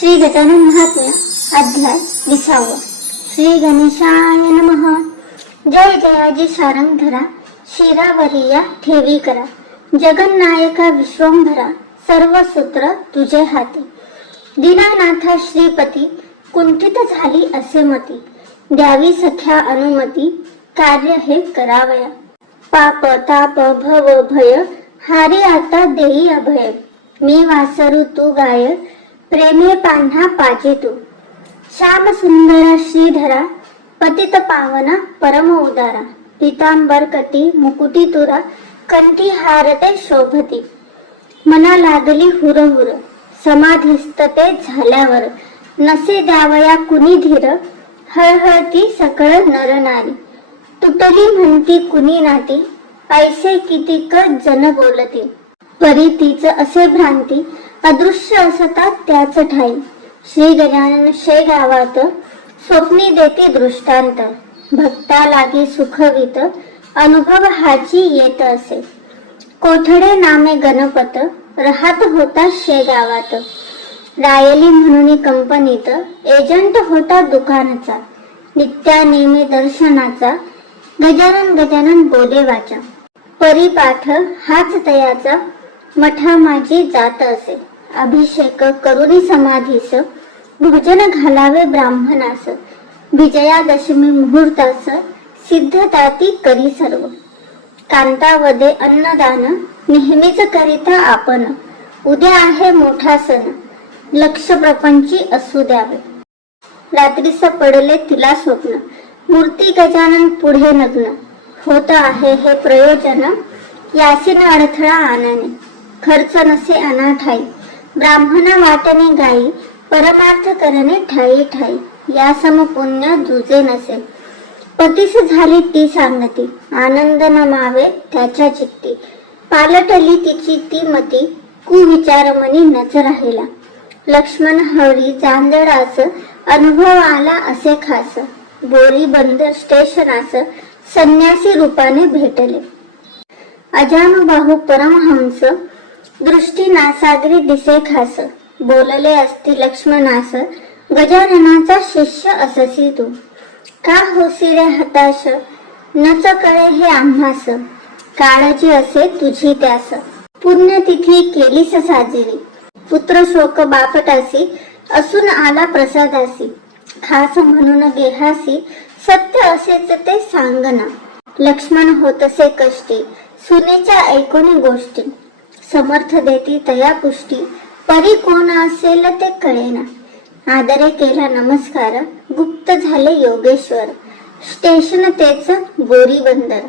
श्री गजानन महात्म्य अध्याय विसावं. श्री गणेशाय नमः. जय जयाजी सारंग धरा शिरावरी या ठेवी करा. जगन्नायका विश्वंभरा. सर्व सूत्र तुझे हाती. दीनानाथा श्रीपती कुंठित झाली असे मती. द्यावी सख्या अनुमती कार्य हे करावया. पाप ताप भव भय हारी आता देई अभय. मी वासरू तू गाय प्रेमे पान्हा पाजे तू श्याम सुंदर श्रीधरा पतित पावना परम उदारा। पितांबर कटी मुकुटी तुरा कंठी हारते शोभती। मना लागली हुरहुर समाधिस्त ते झाल्यावर। नसे द्यावया कुणी धीर हळहळती सकळ नर नारी। तुटली म्हणती कुणी नाती ऐसे कितीक जन बोलती। परी तिच असे भ्रांती अदृश्य असता त्याच ठाई. श्री गजानन शे गावात स्वप्नी देते दृष्टांत. भक्ता लागे सुखवित. अनुभव हाची येत असे. कोठडे नामे गणपत. राहत होता शेगावात. रायली म्हणून कंपनीत. एजंट होता दुकानाचा. नित्या नेहमी दर्शनाचा. गजानन गजानन बोलेवाचा. परिपाठ हाच तयाचा. मठा माझी जात असे. अभिषेक करुणी समाधीस भोजन घालावे ब्राह्मणास विजयादशमी मुहूर्तास सिद्धताती करी सर्व. कांतावदे अन्नदान नेहमीच करिता आपण उद्या आहे मोठा सण लक्ष प्रपंची असू द्यावे. रात्रीस पडले तिला स्वप्न मूर्ती गजानन पुढे नग्न होत आहे हे प्रयोजन यासीन अडथळा आणाने खर्च नसे अनाठाई. ब्राह्मणा वाटणे गाई परमार्थ करणे ठाई ठाई या सम पुण्य जुजे नसे. पतीस झाली ती सांगती आनंद नमावे त्याच्या चित्ती. पालटली तिची ती मती कुविचार मनी नच राहिला. लक्ष्मण हरी चांदडास अनुभव आला असे खास. बोरी बंदर स्टेशनास संन्यासी रूपाने भेटले. अजानुबाहू परमहंस दृष्टी नासागरी दिसे खास. बोलले असती लक्ष्मणास गजाननाचा शिष्य अससी तू. का होसी रे हताश? नच कळे हे आम्हास. काळजी असे तुझी त्यास. पुण्यतिथी केलीस साजरी पुत्र शोक बापटासी असून आला प्रसादासी. खास म्हणून गेहासी सत्य असेच ते सांगना. लक्ष्मण होतसे कष्टी सुनेच्या ऐकून गोष्टी. समर्थ देती तया पुष्टी. परी कोण असेल ते कळेना. आदरे केला नमस्कार. गुप्त झाले योगेश्वर. स्टेशन तेच बोरी बंदर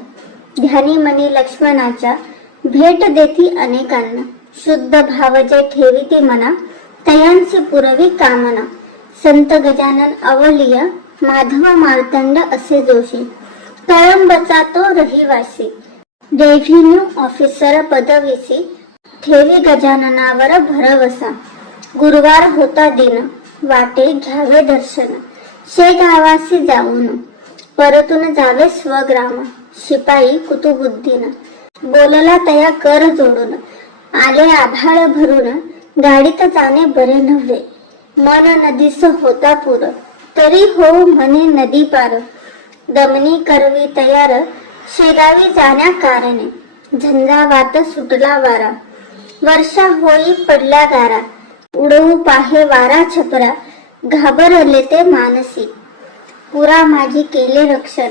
ध्यानी मनी लक्ष्मणाच्या भेट देती अनेकांना. शुद्ध भाव जे ठेविती मना तयांची पुरवी कामना. संत गजानन अवलिय माधव मार्तंड असे जोशी. कळंबचा तो रहिवासी. रेव्हेन्यू ऑफिसर पदवीसी. ठेवी गजाननावर भरवसा. गुरुवार होता दिन वाटे घ्यावे दर्शन. शेगावासी जाऊन परतून जावे स्वग्राम. शिपाई कुतुबुद्धीन बोलला तया कर जोडून. आले आभाळ भरून गाडीत जाणे बरे नव्हे. मन नदीस होता पूर तरी हो म्हणे नदी पार. दमनी करवी तयार शेगावी जाण्या कारणे. झंझावात सुटला वारा. वर्षा होई पडल्या गारा. उडवू पाहे वारा छपरा. घाबरले ते मानसी. पुरा माझी केले रक्षण.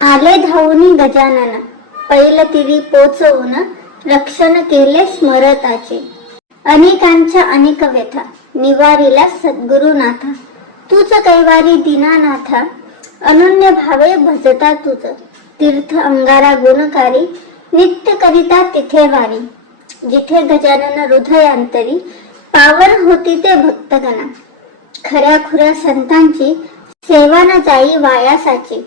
आले धावूनी गजानन. पैल तिरी पोचवून रक्षण केले स्मरताचे. अनेकांच्या अनेक व्यथा. निवारीला सद्गुरुनाथा. तूच कैवारी दीनानाथा. अनन्य भावे भजता तुझ तीर्थ अंगारा गुणकारी. नित्य करिता तिथे वारी. जिथे गजानन हृदयांतरी पावन होती ते भक्तगणा. खऱ्या खुऱ्या संतांची सेवा न जाई वायासाची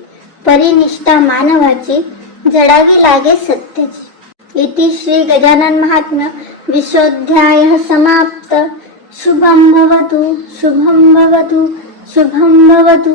परिनिष्ठा मानवाची जडावी लागे सत्याची इति श्री गजानन महात्म्य विशोध्याय समाप्त. शुभम भवतु शुभम भवतु शुभम भवतु.